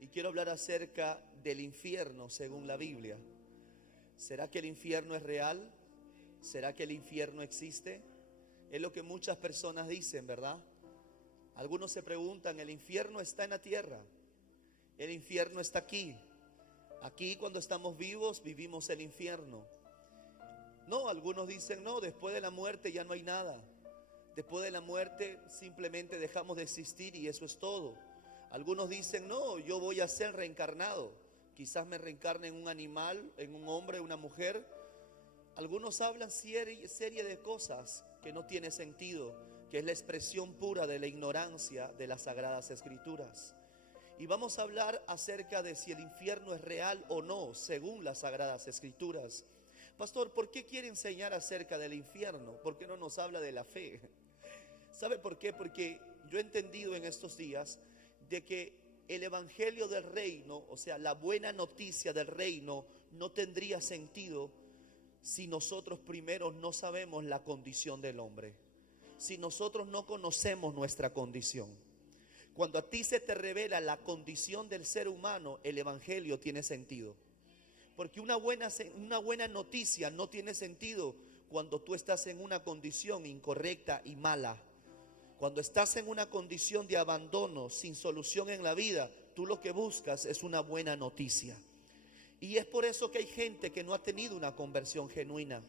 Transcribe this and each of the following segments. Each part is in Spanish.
Y quiero hablar acerca del infierno según la Biblia. ¿Será que el infierno es real? ¿Será que el infierno existe? Es lo que muchas personas dicen, ¿verdad? Algunos se preguntan, ¿el infierno está en la tierra? El infierno está aquí. Aquí cuando estamos vivos vivimos el infierno. No, algunos dicen, no, después de la muerte ya no hay nada. Después de la muerte simplemente dejamos de existir y eso es todo. Algunos dicen, no, yo voy a ser reencarnado. Quizás me reencarne en un animal, en un hombre, una mujer. Algunos hablan serie de cosas que no tiene sentido, que es la expresión pura de la ignorancia de las Sagradas Escrituras. Y vamos a hablar acerca de si el infierno es real o no, según las Sagradas Escrituras. Pastor, ¿por qué quiere enseñar acerca del infierno? ¿Por qué no nos habla de la fe? ¿Sabe por qué? Porque yo he entendido en estos días de que el evangelio del reino, o sea, la buena noticia del reino, no tendría sentido si nosotros primero no sabemos la condición del hombre. Si nosotros no conocemos nuestra condición. Cuando a ti se te revela la condición del ser humano, el evangelio tiene sentido. Porque una buena noticia no tiene sentido cuando tú estás en una condición incorrecta y mala. Cuando estás en una condición de abandono, sin solución en la vida, tú lo que buscas es una buena noticia. Y es por eso que hay gente que no ha tenido una conversión genuina.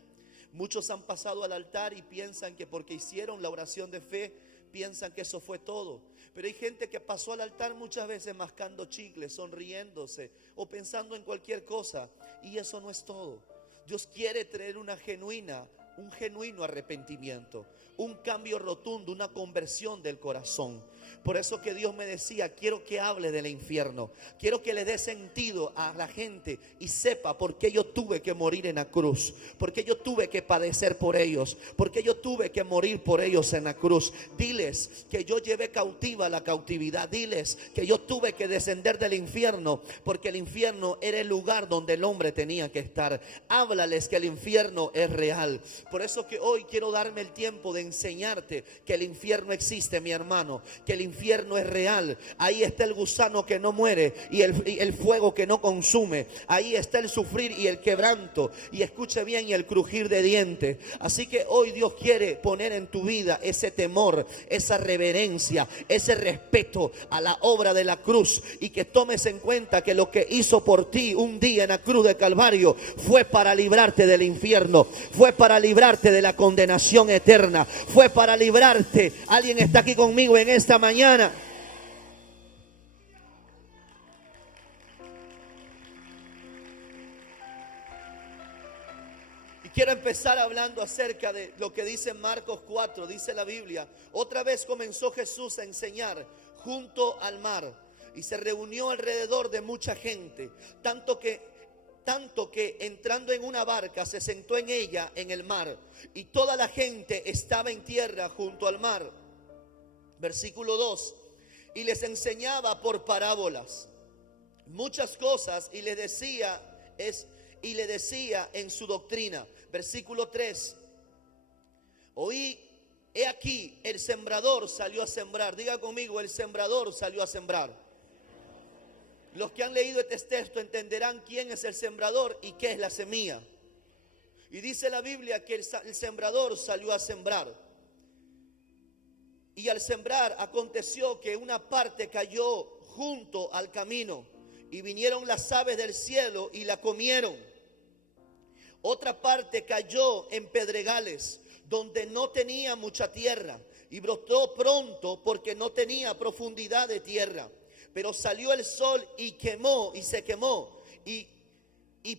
Muchos han pasado al altar y piensan que porque hicieron la oración de fe, piensan que eso fue todo. Pero hay gente que pasó al altar muchas veces mascando chicles, sonriéndose o pensando en cualquier cosa. Y eso no es todo. Dios quiere traer un genuino arrepentimiento, un cambio rotundo, una conversión del corazón. Por eso que Dios me decía, quiero que hable del infierno, quiero que le dé sentido a la gente y sepa por qué yo tuve que morir en la cruz, por qué yo tuve que padecer por ellos, por qué yo tuve que morir por ellos en la cruz. Diles que yo llevé cautiva la cautividad, diles que yo tuve que descender del infierno, porque el infierno era el lugar donde el hombre tenía que estar. Háblales que el infierno es real. Por eso que hoy quiero darme el tiempo de enseñarte que el infierno existe, mi hermano, que el infierno es real. Ahí está el gusano que no muere y el fuego que no consume. Ahí está el sufrir y el quebranto, y escuche bien, y el crujir de dientes. Así que hoy Dios quiere poner en tu vida ese temor, esa reverencia, ese respeto a la obra de la cruz, y que tomes en cuenta que lo que hizo por ti un día en la cruz de Calvario fue para librarte del infierno, fue para librarte de la condenación eterna, fue para librarte. Alguien está aquí conmigo en esta mañana. Y quiero empezar hablando acerca de lo que dice Marcos 4. Dice la Biblia: otra vez comenzó Jesús a enseñar junto al mar, y se reunió alrededor de mucha gente, tanto que entrando en una barca se sentó en ella en el mar, y toda la gente estaba en tierra junto al mar. Versículo 2: y les enseñaba por parábolas muchas cosas, y le decía en su doctrina. Versículo 3: he aquí, el sembrador salió a sembrar. Diga conmigo, el sembrador salió a sembrar. Los que han leído este texto entenderán quién es el sembrador y qué es la semilla. Y dice la Biblia que el sembrador salió a sembrar. Y al sembrar aconteció que una parte cayó junto al camino, y vinieron las aves del cielo y la comieron. Otra parte cayó en pedregales, donde no tenía mucha tierra, y brotó pronto porque no tenía profundidad de tierra. Pero salió el sol y se quemó, y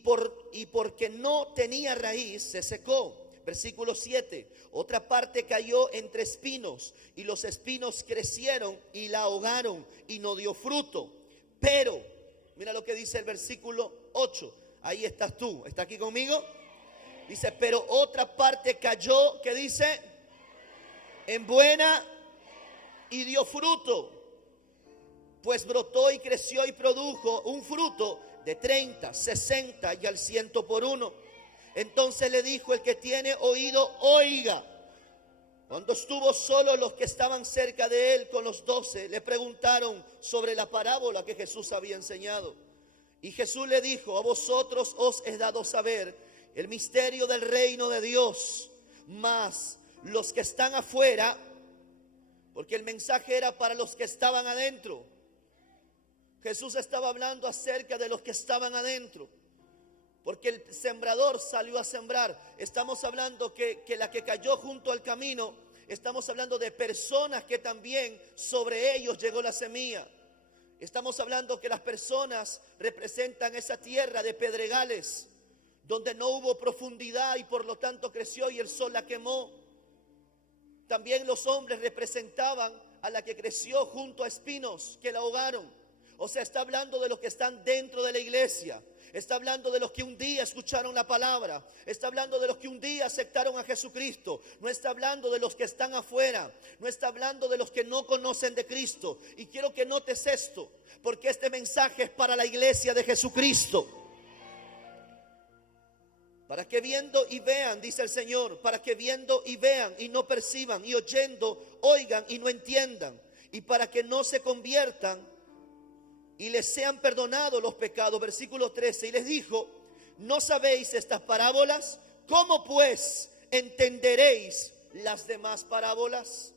porque no tenía raíz, se secó. Versículo 7: otra parte cayó entre espinos, y los espinos crecieron y la ahogaron, y no dio fruto. Pero, mira lo que dice el versículo 8. Ahí estás tú, ¿está aquí conmigo? Dice, pero otra parte cayó, ¿qué dice? En buena, y dio fruto. Pues brotó y creció y produjo un fruto de 30, 60 y al 100 por uno. Entonces le dijo: el que tiene oído, oiga. Cuando estuvo solo, los que estaban cerca de él con los 12 le preguntaron sobre la parábola que Jesús había enseñado. Y Jesús le dijo: a vosotros os he dado saber el misterio del reino de Dios, mas los que están afuera, porque el mensaje era para los que estaban adentro. Jesús estaba hablando acerca de los que estaban adentro, porque el sembrador salió a sembrar. Estamos hablando que la que cayó junto al camino, estamos hablando de personas que también sobre ellos llegó la semilla. Estamos hablando que las personas representan esa tierra de pedregales, donde no hubo profundidad y por lo tanto creció y el sol la quemó. También los hombres representaban a la que creció junto a espinos que la ahogaron. O sea, está hablando de los que están dentro de la iglesia. Está hablando de los que un día escucharon la palabra. Está hablando de los que un día aceptaron a Jesucristo. No está hablando de los que están afuera. No está hablando de los que no conocen de Cristo. Y quiero que notes esto, porque este mensaje es para la iglesia de Jesucristo. Para que viendo y vean, dice el Señor, para que viendo y vean y no perciban, y oyendo, oigan y no entiendan, y para que no se conviertan y les sean perdonados los pecados. Versículo 13, y les dijo: ¿no sabéis estas parábolas? ¿Cómo pues entenderéis las demás parábolas?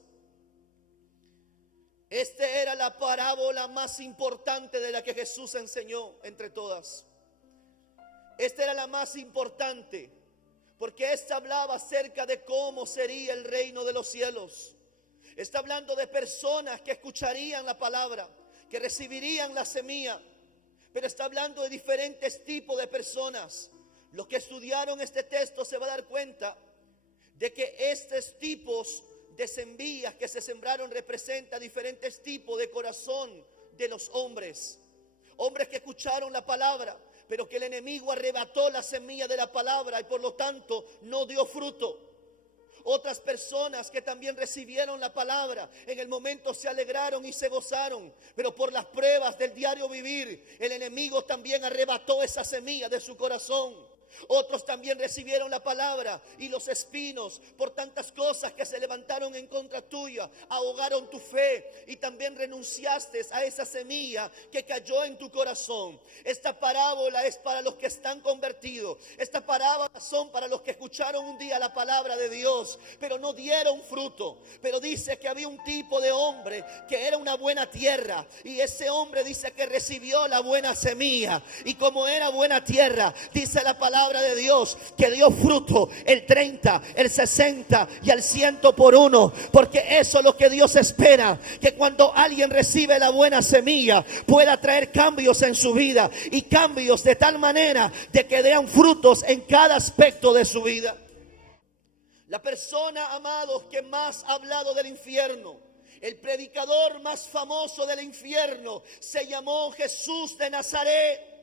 Esta era la parábola más importante de la que Jesús enseñó entre todas. Esta era la más importante, porque esta hablaba acerca de cómo sería el reino de los cielos. Está hablando de personas que escucharían la palabra, que recibirían la semilla, pero está hablando de diferentes tipos de personas. Los que estudiaron este texto se van a dar cuenta de que estos tipos de semillas que se sembraron representan diferentes tipos de corazón de los hombres. Hombres que escucharon la palabra, pero que el enemigo arrebató la semilla de la palabra y por lo tanto no dio fruto. Otras personas que también recibieron la palabra, en el momento se alegraron y se gozaron, pero por las pruebas del diario vivir, el enemigo también arrebató esa semilla de su corazón. Otros también recibieron la palabra y los espinos, por tantas cosas que se levantaron en contra tuya, ahogaron tu fe y también renunciaste a esa semilla que cayó en tu corazón. Esta parábola es para los que están convertidos. Esta parábola son para los que escucharon un día la palabra de Dios, pero no dieron fruto. Pero dice que había un tipo de hombre que era una buena tierra, y ese hombre dice que recibió la buena semilla, y como era buena tierra, dice la palabra de Dios que dio fruto el 30, el 60 y el 100 por uno, porque eso es lo que Dios espera, que cuando alguien recibe la buena semilla pueda traer cambios en su vida, y cambios de tal manera de que den frutos en cada aspecto de su vida. La persona, amados, que más ha hablado del infierno, el predicador más famoso del infierno, se llamó Jesús de Nazaret.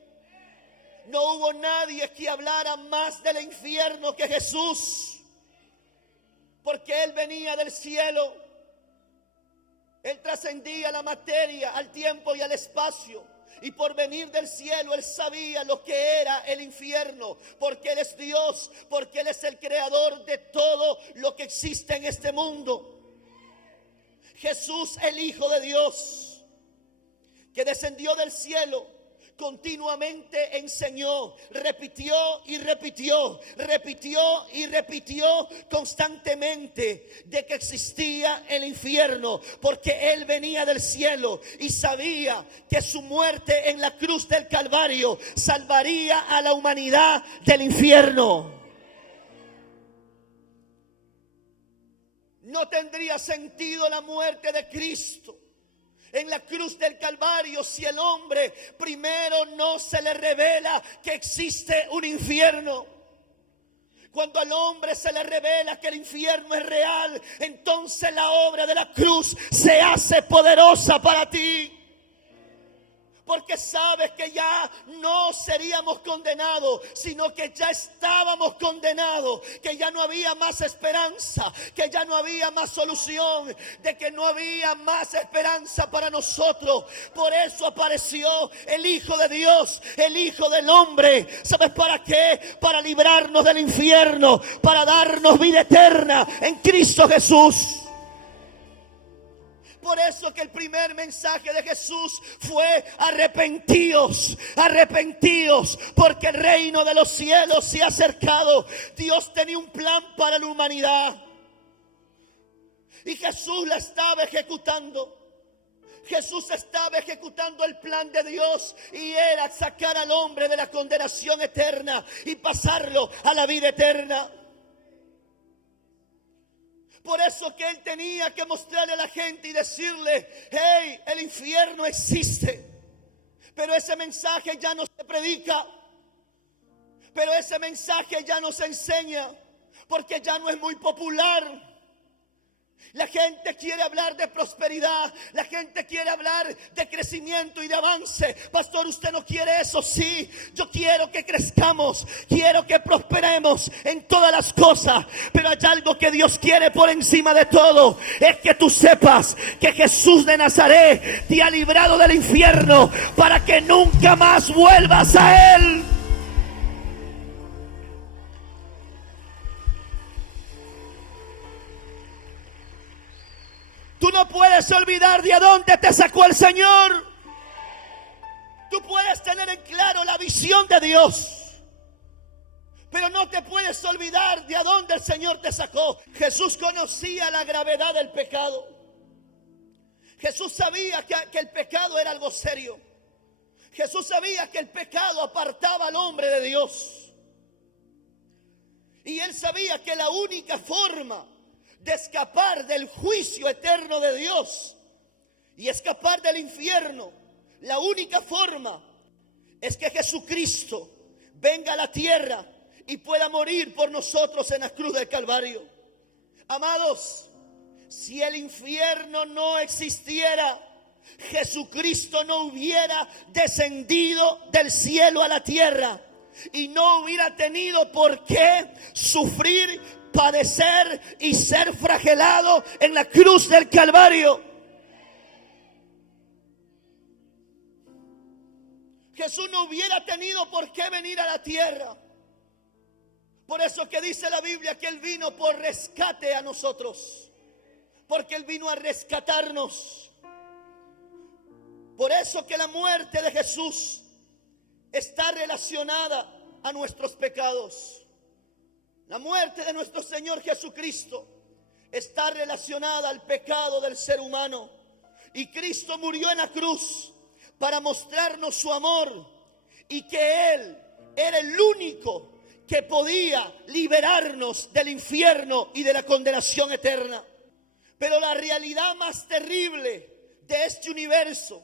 No hubo nadie que hablara más del infierno que Jesús, porque Él venía del cielo. Él trascendía la materia, al tiempo y al espacio, y por venir del cielo Él sabía lo que era el infierno, porque Él es Dios, porque Él es el creador de todo lo que existe en este mundo. Jesús, el Hijo de Dios, que descendió del cielo, continuamente enseñó, repitió y repitió, repitió y repitió constantemente de que existía el infierno, porque Él venía del cielo y sabía que su muerte en la cruz del Calvario salvaría a la humanidad del infierno. No tendría sentido la muerte de Cristo en la cruz del Calvario si el hombre primero no se le revela que existe un infierno. Cuando al hombre se le revela que el infierno es real, entonces la obra de la cruz se hace poderosa para ti. porque sabes que ya no seríamos condenados, sino que ya estábamos condenados, que ya no había más esperanza, que ya no había más solución, de que no había más esperanza para nosotros. Por eso apareció el Hijo de Dios, el Hijo del Hombre. ¿Sabes para qué? Para librarnos del infierno, para darnos vida eterna en Cristo Jesús. Por eso que el primer mensaje de Jesús fue: arrepentíos, arrepentíos, porque el reino de los cielos se ha acercado. Dios tenía un plan para la humanidad y Jesús la estaba ejecutando. Jesús estaba ejecutando el plan de Dios, y era sacar al hombre de la condenación eterna y pasarlo a la vida eterna. Por eso que Él tenía que mostrarle a la gente y decirle: hey, el infierno existe. Pero ese mensaje ya no se predica, pero ese mensaje ya no se enseña, porque ya no es muy popular. La gente quiere hablar de prosperidad, la gente quiere hablar de crecimiento y de avance. Pastor, ¿usted no quiere eso? Sí, yo quiero que crezcamos, quiero que prosperemos en todas las cosas. Pero hay algo que Dios quiere por encima de todo: es que tú sepas que Jesús de Nazaret te ha librado del infierno para que nunca más vuelvas a él. Tú no puedes olvidar de dónde te sacó el Señor. Tú puedes tener en claro la visión de Dios, pero no te puedes olvidar de dónde el Señor te sacó. Jesús conocía la gravedad del pecado. Jesús sabía que el pecado era algo serio. Jesús sabía que el pecado apartaba al hombre de Dios. Y Él sabía que la única forma de escapar del juicio eterno de Dios y escapar del infierno, la única forma es que Jesucristo venga a la tierra y pueda morir por nosotros en la cruz del Calvario. Amados, si el infierno no existiera, Jesucristo no hubiera descendido del cielo a la tierra y no hubiera tenido por qué sufrir, padecer y ser flagelado en la cruz del Calvario. Jesús no hubiera tenido por qué venir a la tierra. Por eso que dice la Biblia que Él vino por rescate a nosotros, porque Él vino a rescatarnos. Por eso que la muerte de Jesús está relacionada a nuestros pecados. La muerte de nuestro Señor Jesucristo está relacionada al pecado del ser humano. Y Cristo murió en la cruz para mostrarnos su amor, y que Él era el único que podía liberarnos del infierno y de la condenación eterna. Pero la realidad más terrible de este universo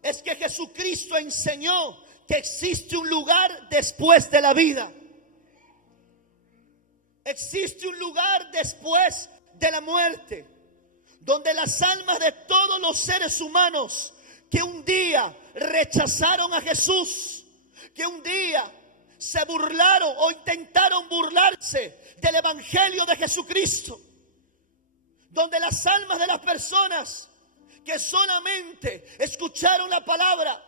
es que Jesucristo enseñó que existe un lugar después de la vida. Existe un lugar después de la muerte, donde las almas de todos los seres humanos que un día rechazaron a Jesús, que un día se burlaron o intentaron burlarse del evangelio de Jesucristo, donde las almas de las personas que solamente escucharon la palabra,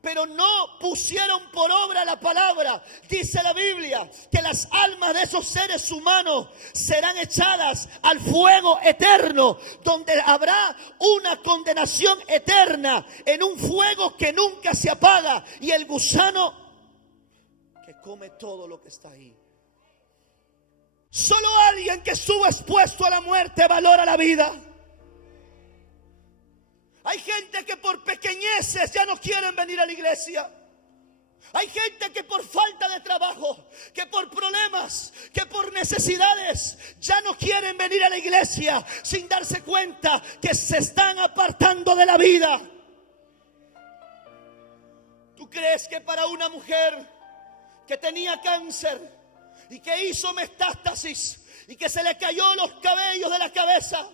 pero no pusieron por obra la palabra, dice la Biblia que las almas de esos seres humanos serán echadas al fuego eterno, donde habrá una condenación eterna en un fuego que nunca se apaga, y el gusano que come todo lo que está ahí. Solo alguien que estuvo expuesto a la muerte valora la vida. Hay gente que por pequeñeces ya no quieren venir a la iglesia. Hay gente que por falta de trabajo, que por problemas, que por necesidades ya no quieren venir a la iglesia, sin darse cuenta que se están apartando de la vida. ¿Tú crees que para una mujer que tenía cáncer y que hizo metástasis y que se le cayó los cabellos de la cabeza,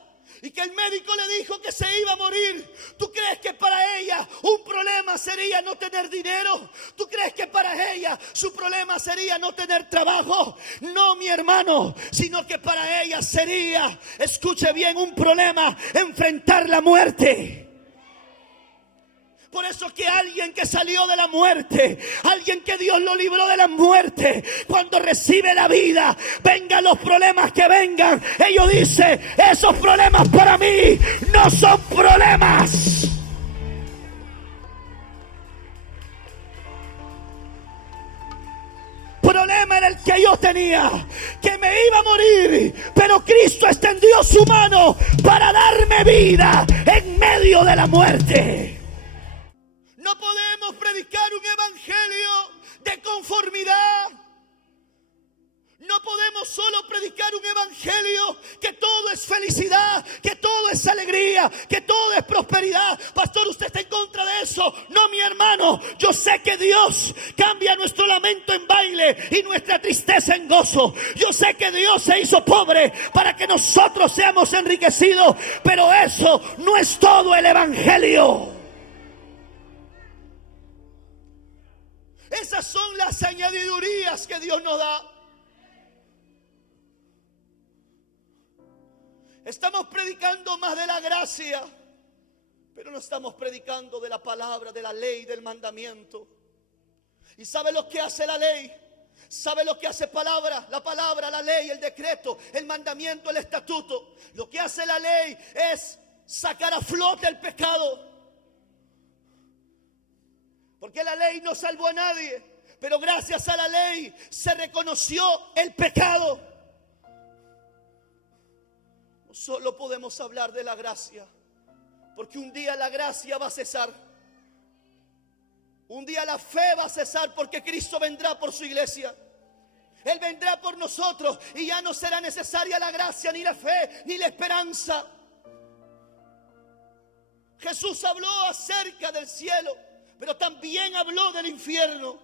y que el médico le dijo que se iba a morir. ¿Tú crees que para ella un problema sería no tener dinero? ¿Tú crees que para ella su problema sería no tener trabajo? No, mi hermano, sino que para ella sería, escuche bien, un problema enfrentar la muerte. Por eso que alguien que salió de la muerte, alguien que Dios lo libró de la muerte, cuando recibe la vida, vengan los problemas que vengan, ellos dicen, esos problemas para mí no son problemas. Problema era el que yo tenía, que me iba a morir, pero Cristo extendió su mano para darme vida en medio de la muerte. No podemos predicar un evangelio de conformidad. No podemos solo predicar un evangelio que todo es felicidad, que todo es alegría, que todo es prosperidad. Pastor, ¿usted está en contra de eso? No, mi hermano, yo sé que Dios cambia nuestro lamento en baile y nuestra tristeza en gozo. Yo sé que Dios se hizo pobre para que nosotros seamos enriquecidos, pero eso no es todo el evangelio. Esas son las añadidurías que Dios nos da. Estamos predicando más de la gracia, pero no estamos predicando de la palabra, de la ley, del mandamiento. ¿Y sabe lo que hace la ley? ¿Sabe lo que hace la palabra, la ley, el decreto, el mandamiento, el estatuto? Lo que hace la ley es sacar a flote el pecado. Porque la ley no salvó a nadie, pero gracias a la ley se reconoció el pecado. No solo podemos hablar de la gracia, porque un día la gracia va a cesar. Un día la fe va a cesar, porque Cristo vendrá por su iglesia. Él vendrá por nosotros y ya no será necesaria la gracia, ni la fe, ni la esperanza. Jesús habló acerca del cielo, pero también habló del infierno.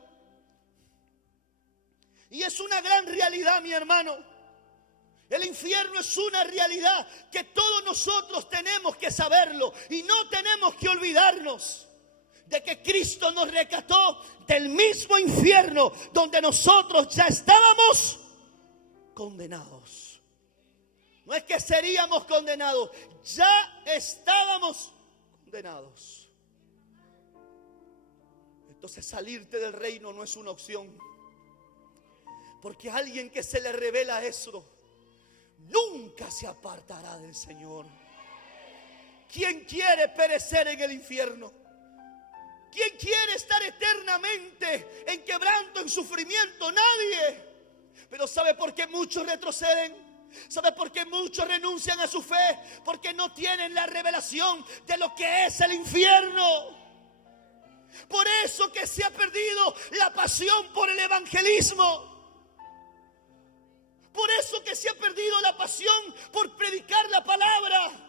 Y es una gran realidad, mi hermano. El infierno es una realidad que todos nosotros tenemos que saberlo. Y no tenemos que olvidarnos de que Cristo nos rescató del mismo infierno donde nosotros ya estábamos condenados. No es que seríamos condenados, ya estábamos condenados. Entonces salirte del reino no es una opción. Porque alguien que se le revela eso nunca se apartará del Señor. ¿Quién quiere perecer en el infierno? ¿Quién quiere estar eternamente en quebranto, en sufrimiento? Nadie. Pero ¿sabe por qué muchos retroceden? ¿Sabe por qué muchos renuncian a su fe? Porque no tienen la revelación de lo que es el infierno. Por eso que se ha perdido la pasión por el evangelismo. Por eso que se ha perdido la pasión por predicar la palabra.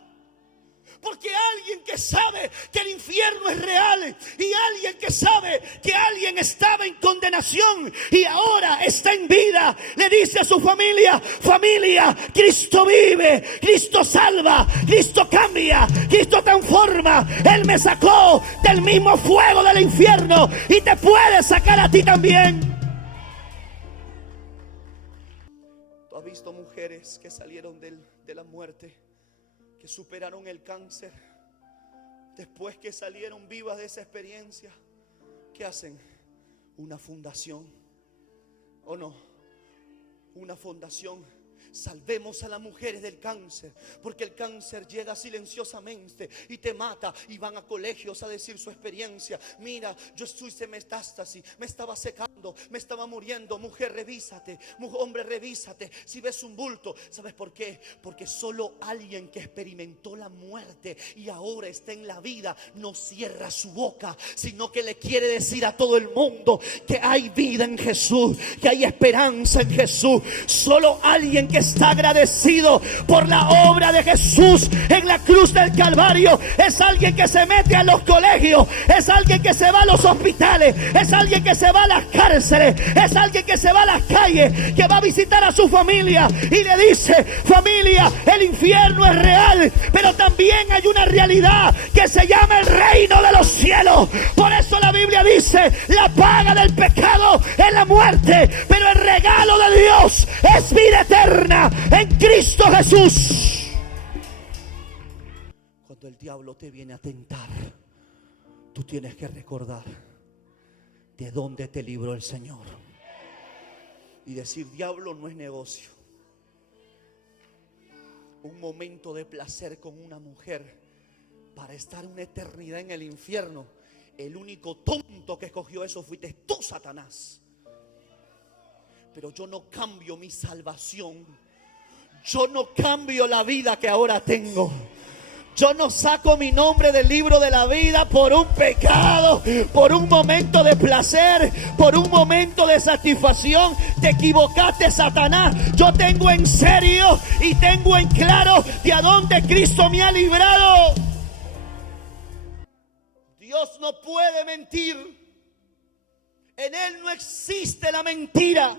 Porque alguien que sabe que el infierno es real y alguien que sabe que alguien estaba en condenación y ahora está en vida, le dice a su familia: familia, Cristo vive, Cristo salva, Cristo cambia, Cristo transforma. Él me sacó del mismo fuego del infierno y te puede sacar a ti también. ¿Tú has visto mujeres que salieron de la muerte, que superaron el cáncer, después que salieron vivas de esa experiencia? ¿Qué hacen? Una fundación. ¿O no? Una fundación. Salvemos a las mujeres del cáncer, porque el cáncer llega silenciosamente y te mata, y van a colegios a decir su experiencia. Mira, yo estoy en metástasis, me estaba secando, me estaba muriendo. Mujer, revísate. Hombre, revísate. Si ves un bulto, ¿sabes por qué? Porque solo alguien que experimentó la muerte y ahora está en la vida no cierra su boca, sino que le quiere decir a todo el mundo que hay vida en Jesús, que hay esperanza en Jesús. Solo alguien que está agradecido por la obra de Jesús en la cruz del Calvario. Es alguien que se mete a los colegios, es alguien que se va a los hospitales, es alguien que se va a las cárceles, es alguien que se va a las calles, que va a visitar a su familia y le dice: familia, el infierno es real, pero también hay una realidad que se llama el reino de los cielos. Por eso la Biblia dice: la paga del pecado es la muerte, pero el regalo de Dios es vida eterna en Cristo Jesús. Cuando el diablo te viene a tentar, tú tienes que recordar de dónde te libró el Señor y decir: diablo, no es negocio. Un momento de placer con una mujer para estar una eternidad en el infierno. El único tonto que escogió eso fuiste tú, Satanás. Pero yo no cambio mi salvación. Yo no cambio la vida que ahora tengo. Yo no saco mi nombre del libro de la vida por un pecado, por un momento de placer, por un momento de satisfacción. Te equivocaste, Satanás. Yo tengo en serio y tengo en claro de a dónde Cristo me ha librado. Dios no puede mentir. En Él no existe la mentira.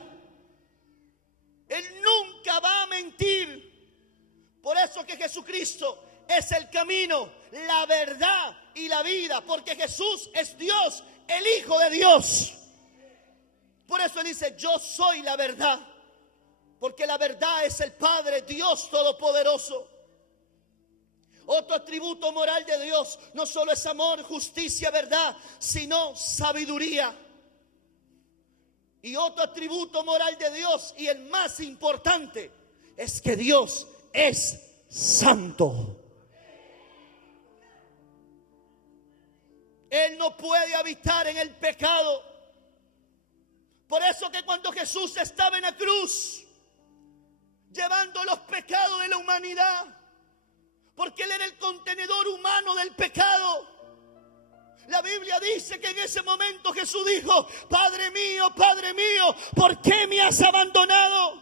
Él nunca va a mentir. Por eso que Jesucristo es el camino, la verdad y la vida, porque Jesús es Dios, el Hijo de Dios. Por eso Él dice: yo soy la verdad, porque la verdad es el Padre, Dios Todopoderoso. Otro atributo moral de Dios no solo es amor, justicia, verdad, sino sabiduría. Y otro atributo moral de Dios, y el más importante, es que Dios es santo. Él no puede habitar en el pecado. Por eso que cuando Jesús estaba en la cruz, llevando los pecados de la humanidad, porque Él era el contenedor humano del pecado, la Biblia dice que en ese momento Jesús dijo: Padre mío, ¿por qué me has abandonado?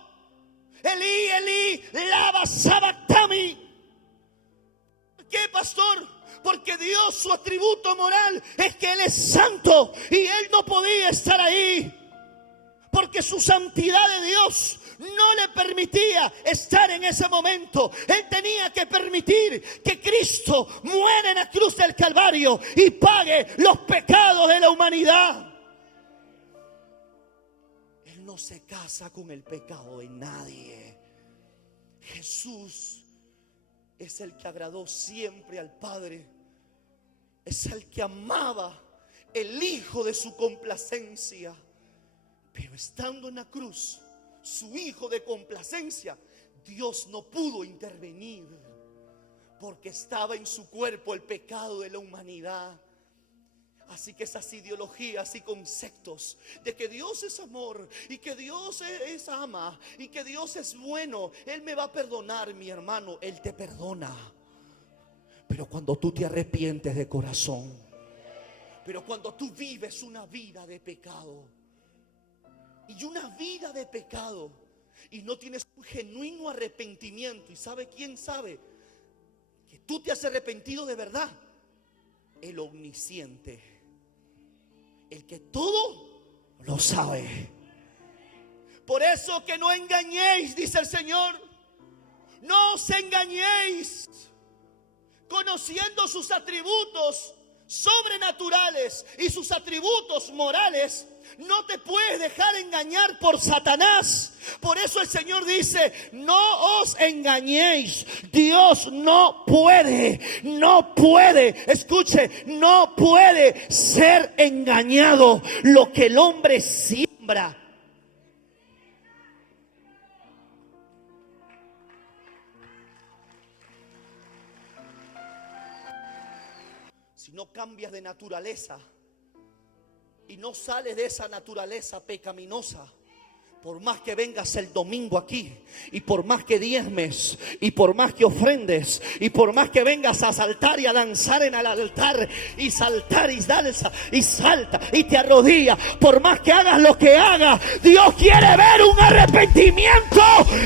Elí, Elí, lama sabactami. ¿Por qué, pastor? Porque Dios, su atributo moral es que Él es santo y Él no podía estar ahí, porque su santidad de Dios no le permitía estar en ese momento. Él tenía que permitir que Cristo muera en la cruz del Calvario y pague los pecados de la humanidad. Él no se casa con el pecado de nadie. Jesús es el que agradó siempre al Padre. Es el que amaba, el Hijo de su complacencia. Pero estando en la cruz, su Hijo de complacencia, Dios no pudo intervenir, porque estaba en su cuerpo el pecado de la humanidad. Así que esas ideologías y conceptos de que Dios es amor y que Dios es ama y que Dios es bueno, Él me va a perdonar, mi hermano, Él te perdona. Pero cuando tú te arrepientes de corazón, pero cuando tú vives una vida de pecado, y una vida de pecado, y no tienes un genuino arrepentimiento, y ¿sabe quién sabe que tú te has arrepentido de verdad? El omnisciente, el que todo lo sabe. Por eso que no engañéis, dice el Señor. No os engañéis, conociendo sus atributos sobrenaturales y sus atributos morales. No te puedes dejar engañar por Satanás. Por eso el Señor dice: no os engañéis. Dios no puede, escuche, no puede ser engañado. Lo que el hombre siembra, si no cambias de naturaleza y no sales de esa naturaleza pecaminosa, Por más que vengas el domingo aquí, y por más que diezmes, y por más que ofrendes, y por más que vengas a saltar y a danzar en el altar, y saltar y danza y salta y te arrodilla, por más que hagas lo que hagas, Dios quiere ver un arrepentimiento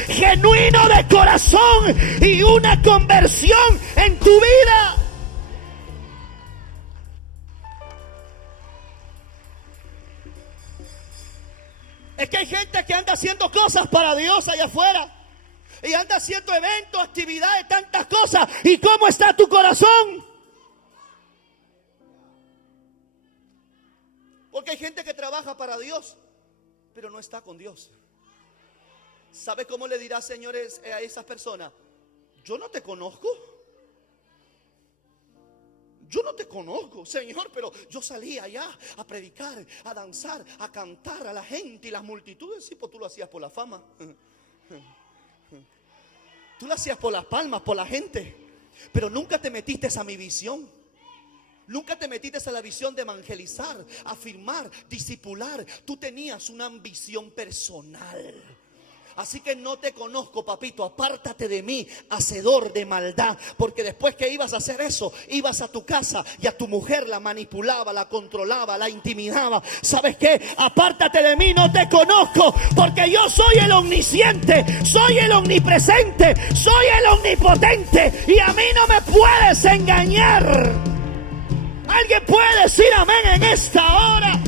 genuino de corazón y una conversión en tu vida. Es que hay gente que anda haciendo cosas para Dios allá afuera. Y anda haciendo eventos, actividades, tantas cosas. ¿Y cómo está tu corazón? Porque hay gente que trabaja para Dios, pero no está con Dios. ¿Sabe cómo le dirá, señores, a esas personas? Yo no te conozco. Yo no te conozco, Señor, pero yo salí allá a predicar, a danzar, a cantar a la gente y las multitudes. Sí, pues tú lo hacías por la fama. Tú lo hacías por las palmas, por la gente. Pero nunca te metiste a mi visión. Nunca te metiste a la visión de evangelizar, afirmar, discipular. Tú tenías una ambición personal. Así que no te conozco, papito, apártate de mí, hacedor de maldad. Porque después que ibas a hacer eso, ibas a tu casa y a tu mujer la manipulaba, la controlaba, la intimidaba. ¿Sabes qué? Apártate de mí, no te conozco. Porque yo soy el omnisciente, soy el omnipresente, soy el omnipotente. Y a mí no me puedes engañar. ¿Alguien puede decir amén en esta hora?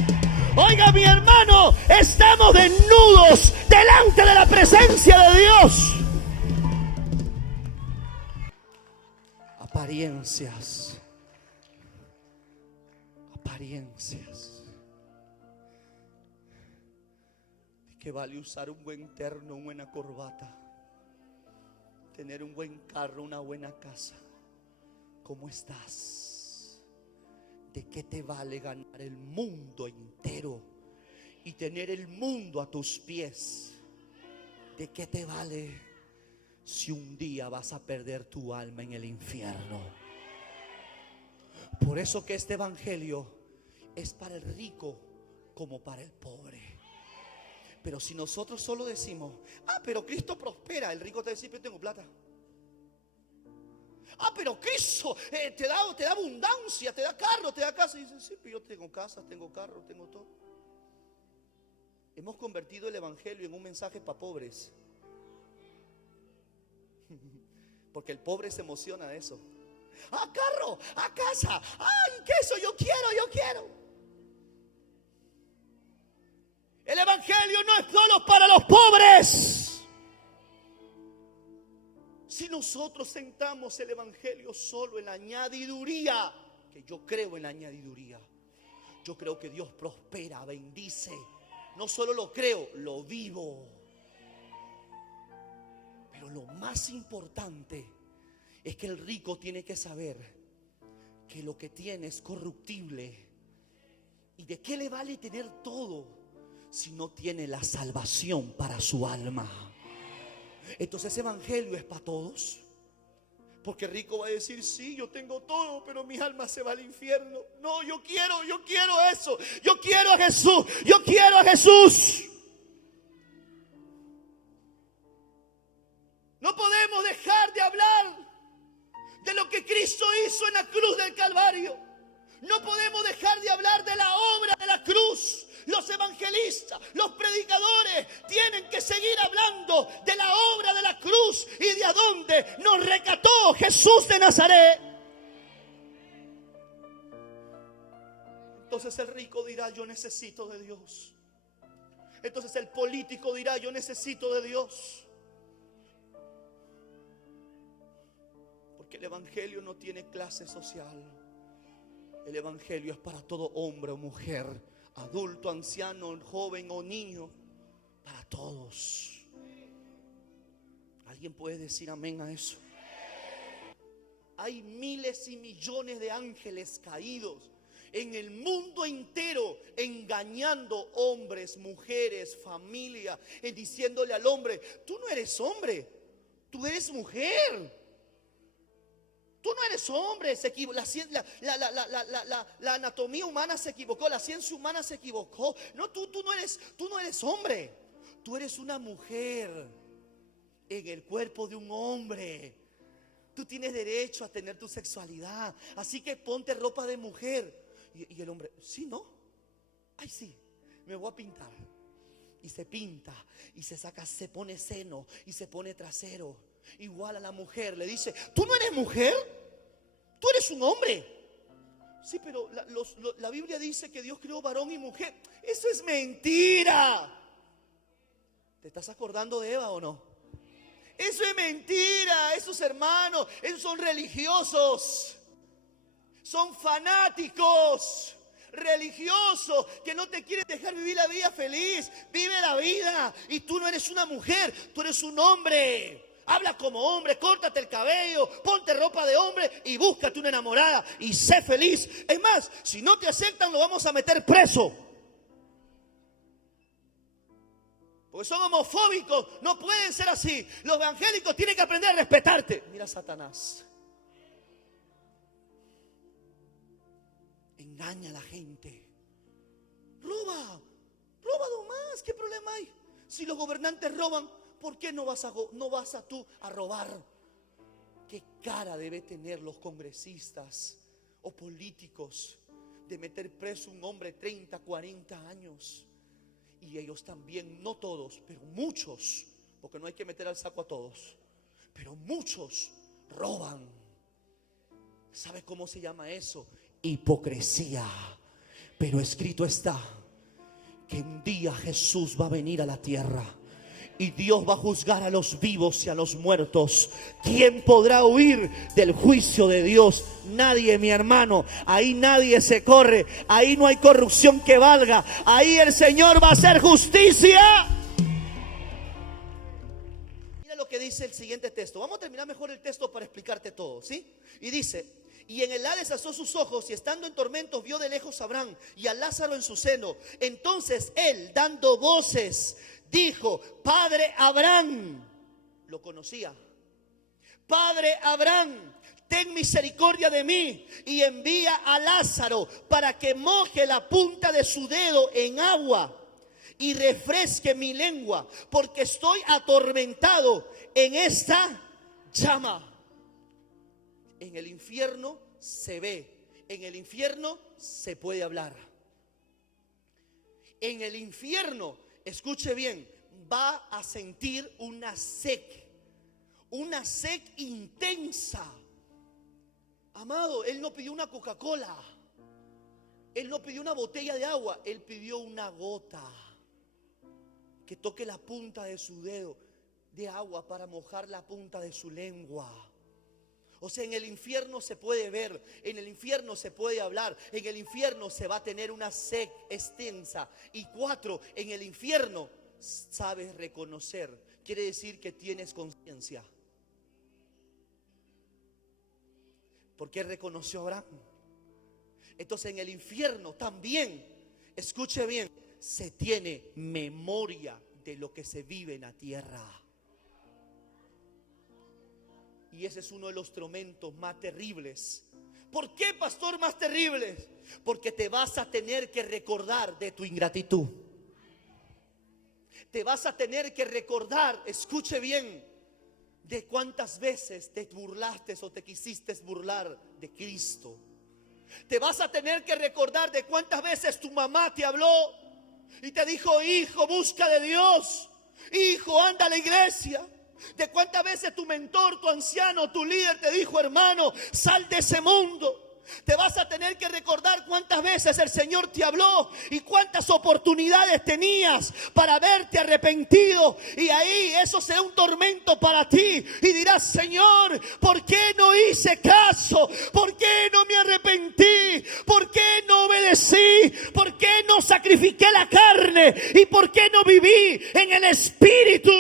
Oiga, mi hermano, estamos desnudos delante de la presencia de Dios. Apariencias. Apariencias. ¿De qué vale usar un buen terno, una buena corbata? Tener un buen carro, una buena casa. ¿Cómo estás? ¿De qué te vale ganar el mundo entero y tener el mundo a tus pies? ¿De qué te vale si un día vas a perder tu alma en el infierno? Por eso que este evangelio es para el rico como para el pobre. Pero si nosotros solo decimos, pero Cristo prospera, el rico te dice, yo tengo plata. Pero Cristo te da abundancia, te da carro, te da casa. Y dice, sí, pero yo tengo casa, tengo carro, tengo todo. Hemos convertido el evangelio en un mensaje para pobres. Porque el pobre se emociona de eso. Carro, casa, ¿qué eso? Yo quiero. El evangelio no es solo para los pobres. Si nosotros sentamos el evangelio solo en la añadiduría, que yo creo en la añadiduría, yo creo que Dios prospera, bendice. No solo lo creo, lo vivo. Pero lo más importante es que el rico tiene que saber que lo que tiene es corruptible. ¿Y de qué le vale tener todo si no tiene la salvación para su alma? Entonces ese evangelio es para todos. Porque el rico va a decir, sí, yo tengo todo, pero mi alma se va al infierno. No, yo quiero eso. Yo quiero a Jesús. Yo quiero a Jesús. No podemos dejar de hablar de lo que Cristo hizo en la cruz del Calvario. No podemos dejar de hablar de la obra de la cruz. Los evangelistas, los predicadores tienen que seguir hablando de la obra de la cruz y de a dónde nos rescató Jesús de Nazaret. Entonces el rico dirá, yo necesito de Dios. Entonces el político dirá, yo necesito de Dios. Porque el evangelio no tiene clase social. El evangelio es para todo hombre o mujer, adulto, anciano, joven o niño, para todos. ¿Alguien puede decir amén a eso? Hay miles y millones de ángeles caídos en el mundo entero, engañando hombres, mujeres, familia, diciéndole al hombre, tú no eres hombre, tú eres mujer. Tú no eres hombre, se equivocó. La anatomía humana se equivocó, la ciencia humana se equivocó. No, tú no eres hombre. Tú eres una mujer en el cuerpo de un hombre. Tú tienes derecho a tener tu sexualidad, así que ponte ropa de mujer. Y el hombre, sí, ¿no? Ay, sí, me voy a pintar. Y se pinta, y se saca, se pone seno, y se pone trasero. Igual a la mujer, le dice, ¿tú no eres mujer? Tú eres un hombre. Sí, pero la Biblia dice que Dios creó varón y mujer. Eso es mentira. ¿Te estás acordando de Eva o no? Eso es mentira. Esos hermanos, esos son religiosos. Son fanáticos religiosos que no te quieren dejar vivir la vida feliz. Vive la vida. Y tú no eres una mujer, tú eres un hombre. Habla como hombre, córtate el cabello, ponte ropa de hombre y búscate una enamorada y sé feliz. Es más, si no te aceptan, lo vamos a meter preso. Porque son homofóbicos, no pueden ser así. Los evangélicos tienen que aprender a respetarte. Mira Satanás. Engaña a la gente. Roba nomás, ¿qué problema hay? Si los gobernantes roban, ¿por qué no vas tú a robar? ¿Qué cara debe tener los congresistas o políticos de meter preso a un hombre 30, 40 años? Y ellos también, no todos, pero muchos, porque no hay que meter al saco a todos, pero muchos roban. ¿Sabe cómo se llama eso? Hipocresía. Pero escrito está que un día Jesús va a venir a la tierra y Dios va a juzgar a los vivos y a los muertos. ¿Quién podrá huir del juicio de Dios? Nadie, mi hermano. Ahí nadie se corre. Ahí no hay corrupción que valga. Ahí el Señor va a hacer justicia. Mira lo que dice el siguiente texto. Vamos a terminar mejor el texto para explicarte todo, ¿sí? Y dice: y en el Hades alzó sus ojos y estando en tormentos vio de lejos a Abraham y a Lázaro en su seno. Entonces él, dando voces, dijo: Padre Abraham. Lo conocía. Padre Abraham, ten misericordia de mí y envía a Lázaro para que moje la punta de su dedo en agua y refresque mi lengua, porque estoy atormentado en esta llama. En el infierno se ve, en el infierno se puede hablar. En el infierno, escuche bien, va a sentir una sed intensa. Amado, él no pidió una Coca-Cola, él no pidió una botella de agua, él pidió una gota que toque la punta de su dedo de agua para mojar la punta de su lengua. O sea, en el infierno se puede ver, en el infierno se puede hablar, en el infierno se va a tener una sed extensa. Y 4, en el infierno sabes reconocer, quiere decir que tienes conciencia. ¿Por qué reconoció Abraham? Entonces en el infierno también, escuche bien, se tiene memoria de lo que se vive en la tierra. Y ese es uno de los tormentos más terribles. ¿Por qué, pastor, más terribles? Porque te vas a tener que recordar de tu ingratitud. Te vas a tener que recordar, escuche bien, de cuántas veces te burlaste o te quisiste burlar de Cristo. Te vas a tener que recordar de cuántas veces tu mamá te habló y te dijo: hijo, busca de Dios. Hijo, anda a la iglesia. De cuántas veces tu mentor, tu anciano, tu líder te dijo: hermano, sal de ese mundo. Te vas a tener que recordar cuántas veces el Señor te habló y cuántas oportunidades tenías para haberte arrepentido. Y ahí eso será un tormento para ti. Y dirás: Señor, ¿por qué no hice caso? ¿Por qué no me arrepentí? ¿Por qué no obedecí? ¿Por qué no sacrifiqué la carne? ¿Y por qué no viví en el Espíritu?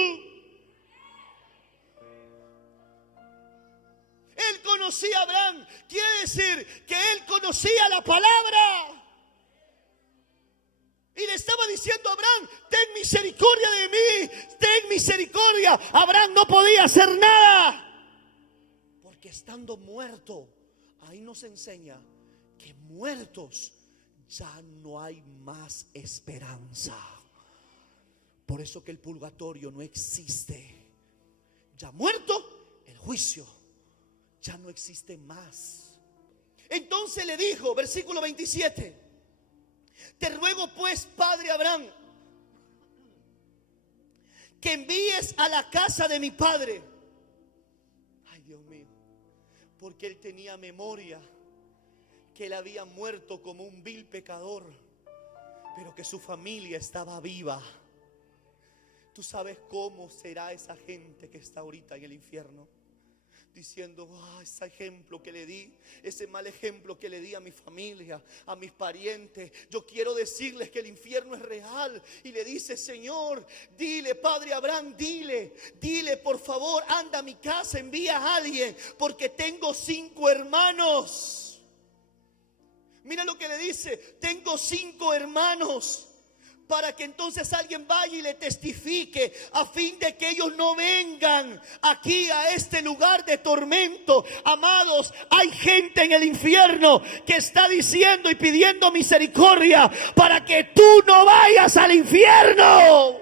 Él conocía a Abraham, quiere decir que él conocía la palabra. Y le estaba diciendo a Abraham: ten misericordia de mí, ten misericordia. Abraham no podía hacer nada, porque estando muerto, ahí nos enseña que muertos ya no hay más esperanza. Por eso que el purgatorio no existe. Ya muerto, el juicio ya no existe más. Entonces le dijo, versículo 27, te ruego pues, padre Abraham, que envíes a la casa de mi padre. Ay, Dios mío, porque él tenía memoria que él había muerto como un vil pecador, pero que su familia estaba viva. Tú sabes cómo será esa gente que está ahorita en el infierno, diciendo, ese ejemplo que le di, ese mal ejemplo que le di a mi familia, a mis parientes. Yo quiero decirles que el infierno es real. Y le dice, Señor, dile, padre Abraham, dile por favor, anda a mi casa, envía a alguien, porque tengo 5 hermanos. Mira lo que le dice, tengo 5 hermanos. Para que entonces alguien vaya y le testifique, a fin de que ellos no vengan aquí a este lugar de tormento. Amados, hay gente en el infierno que está diciendo y pidiendo misericordia para que tú no vayas al infierno.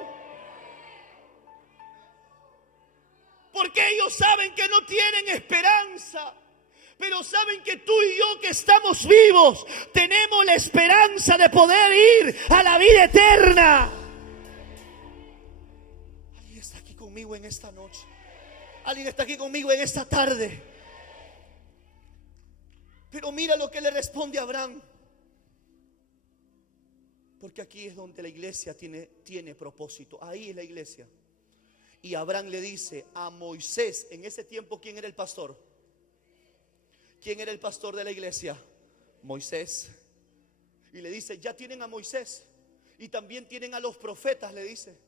Porque ellos saben que no tienen esperanza. Pero saben que tú y yo que estamos vivos tenemos la esperanza de poder ir a la vida eterna. Alguien está aquí conmigo en esta noche. Alguien está aquí conmigo en esta tarde. Pero mira lo que le responde Abraham. Porque aquí es donde la iglesia tiene propósito. Ahí es la iglesia. Y Abraham le dice a Moisés, en ese tiempo, ¿quién era el pastor? ¿Quién era el pastor de la iglesia? Moisés. Y le dice, ya tienen a Moisés y también tienen a los profetas, le dice.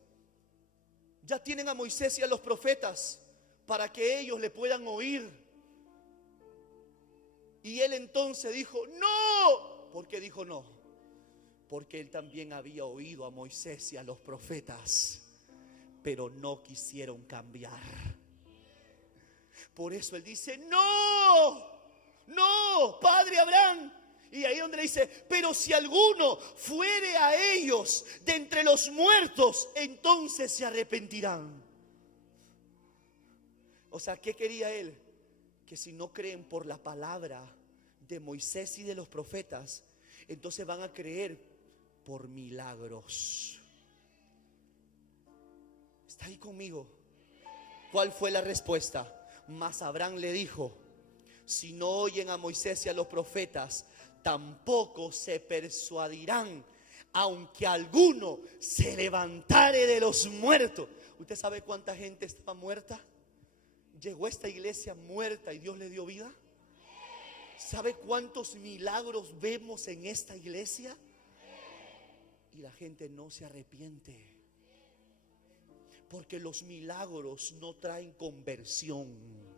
Ya tienen a Moisés y a los profetas para que ellos le puedan oír. Y él entonces dijo, no. ¿Por qué dijo no? Porque él también había oído a Moisés y a los profetas, pero no quisieron cambiar. Por eso él dice, no, padre Abraham. Y ahí donde le dice, pero si alguno fuere a ellos de entre los muertos, entonces se arrepentirán. O sea, ¿qué quería él? Que si no creen por la palabra de Moisés y de los profetas, entonces van a creer por milagros. ¿Está ahí conmigo? ¿Cuál fue la respuesta? Mas Abraham le dijo, si no oyen a Moisés y a los profetas, tampoco se persuadirán, aunque alguno se levantare de los muertos. ¿Usted sabe cuánta gente estaba muerta? Llegó a esta iglesia muerta y Dios le dio vida. ¿Sabe cuántos milagros vemos en esta iglesia? Y la gente no se arrepiente, porque los milagros no traen conversión.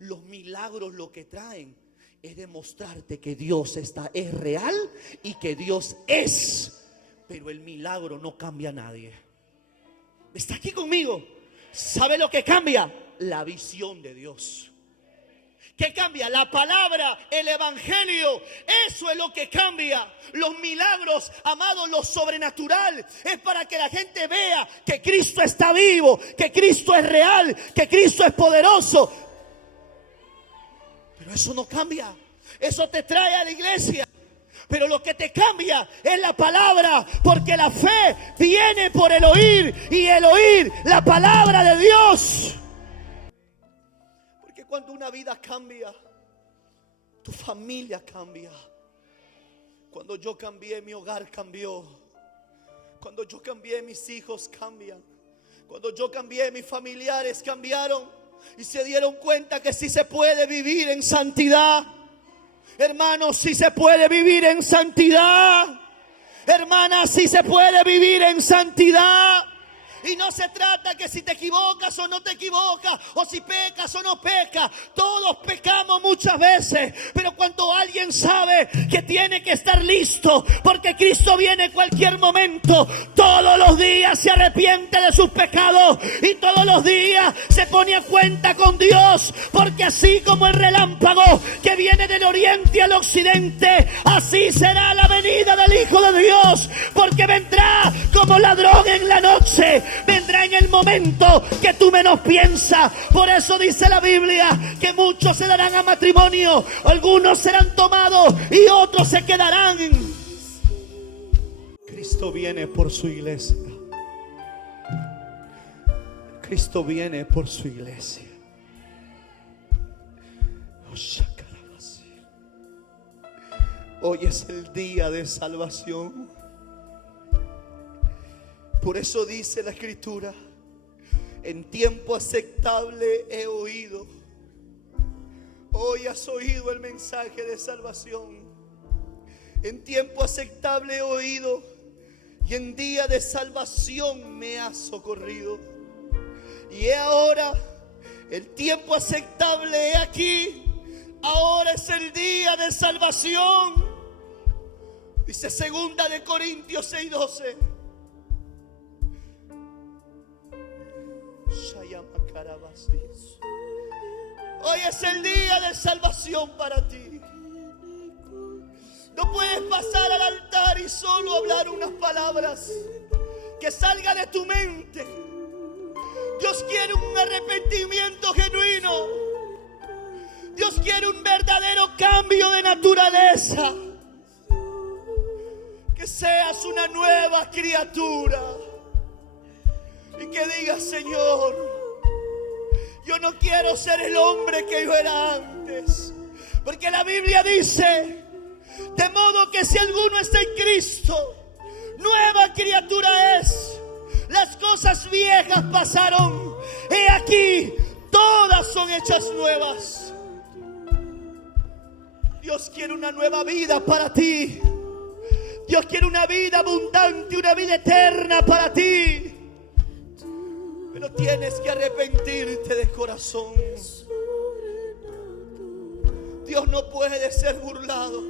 Los milagros lo que traen es demostrarte que Dios es real y que Dios es. Pero el milagro no cambia a nadie. ¿Está aquí conmigo? ¿Sabe lo que cambia? La visión de Dios. ¿Qué cambia? La palabra, el evangelio. Eso es lo que cambia. Los milagros, amados, lo sobrenatural es para que la gente vea que Cristo está vivo, que Cristo es real, que Cristo es poderoso. Pero eso no cambia. Eso te trae a la iglesia. Pero lo que te cambia es la palabra, porque la fe viene por el oír y el oír la palabra de Dios. Porque cuando una vida cambia, tu familia cambia. Cuando yo cambié, mi hogar cambió. Cuando yo cambié, mis hijos cambian. Cuando yo cambié, mis familiares cambiaron y se dieron cuenta que sí se puede vivir en santidad. Hermanos, sí se puede vivir en santidad. Hermanas, sí se puede vivir en santidad. Y no se trata que si te equivocas o no te equivocas, o si pecas o no pecas. Todos pecamos muchas veces, pero cuando alguien sabe que tiene que estar listo, porque Cristo viene en cualquier momento, todos los días se arrepiente de sus pecados y todos los días se pone a cuenta con Dios, porque así como el relámpago que viene del oriente al occidente, así será la venida del Hijo de Dios, porque vendrá como como ladrón en la noche. Vendrá en el momento que tú menos piensas. Por eso dice la Biblia que muchos se darán a matrimonio, algunos serán tomados y otros se quedarán. Cristo viene por su iglesia. Cristo viene por su iglesia. Hoy es el día de salvación. Por eso dice la Escritura: en tiempo aceptable he oído. Hoy has oído el mensaje de salvación. En tiempo aceptable he oído, y en día de salvación me has socorrido. Y he ahora el tiempo aceptable, he aquí. Ahora es el día de salvación. Dice 2 de Corintios 6:12. Hoy es el día de salvación para ti. No puedes pasar al altar y solo hablar unas palabras que salga de tu mente. Dios quiere un arrepentimiento genuino. Dios quiere un verdadero cambio de naturaleza. Que seas una nueva criatura. Y que digas: Señor, yo no quiero ser el hombre que yo era antes. Porque la Biblia dice: de modo que si alguno está en Cristo, nueva criatura es. Las cosas viejas pasaron, he aquí, todas son hechas nuevas. Dios quiere una nueva vida para ti. Dios quiere una vida abundante, una vida eterna para ti. Pero tienes que arrepentirte de corazón. Dios no puede ser burlado.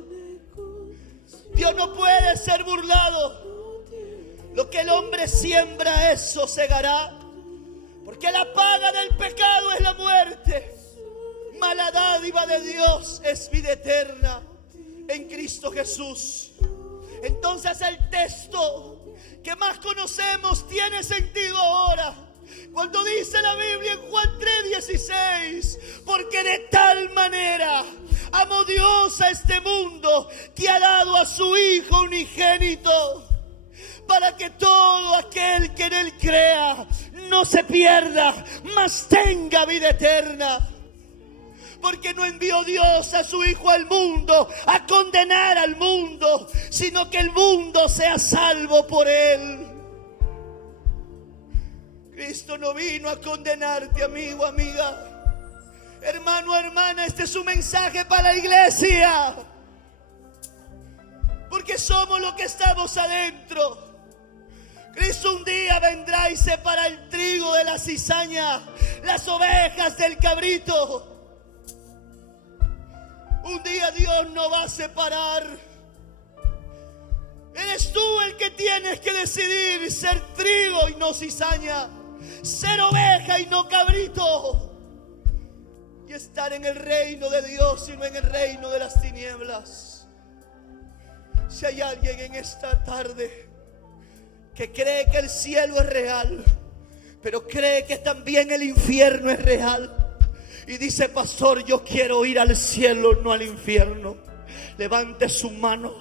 Dios no puede ser burlado. Lo que el hombre siembra, eso segará. Porque la paga del pecado es la muerte. Mas la dádiva de Dios es vida eterna en Cristo Jesús. Entonces el texto que más conocemos tiene sentido ahora. Cuando dice la Biblia en Juan 3:16: porque de tal manera amó Dios a este mundo, que ha dado a su Hijo unigénito, para que todo aquel que en Él crea no se pierda, mas tenga vida eterna. Porque no envió Dios a su Hijo al mundo a condenar al mundo, sino que el mundo sea salvo por Él. Cristo no vino a condenarte, amigo, amiga. Hermano, hermana, este es un mensaje para la iglesia. Porque somos los que estamos adentro. Cristo un día vendrá y separa el trigo de la cizaña, las ovejas del cabrito. Un día Dios nos va a separar. Eres tú el que tienes que decidir ser trigo y no cizaña, ser oveja y no cabrito, y estar en el reino de Dios y no en el reino de las tinieblas. Si hay alguien en esta tarde que cree que el cielo es real, pero cree que también el infierno es real, y dice: pastor, yo quiero ir al cielo, no al infierno, levante su mano.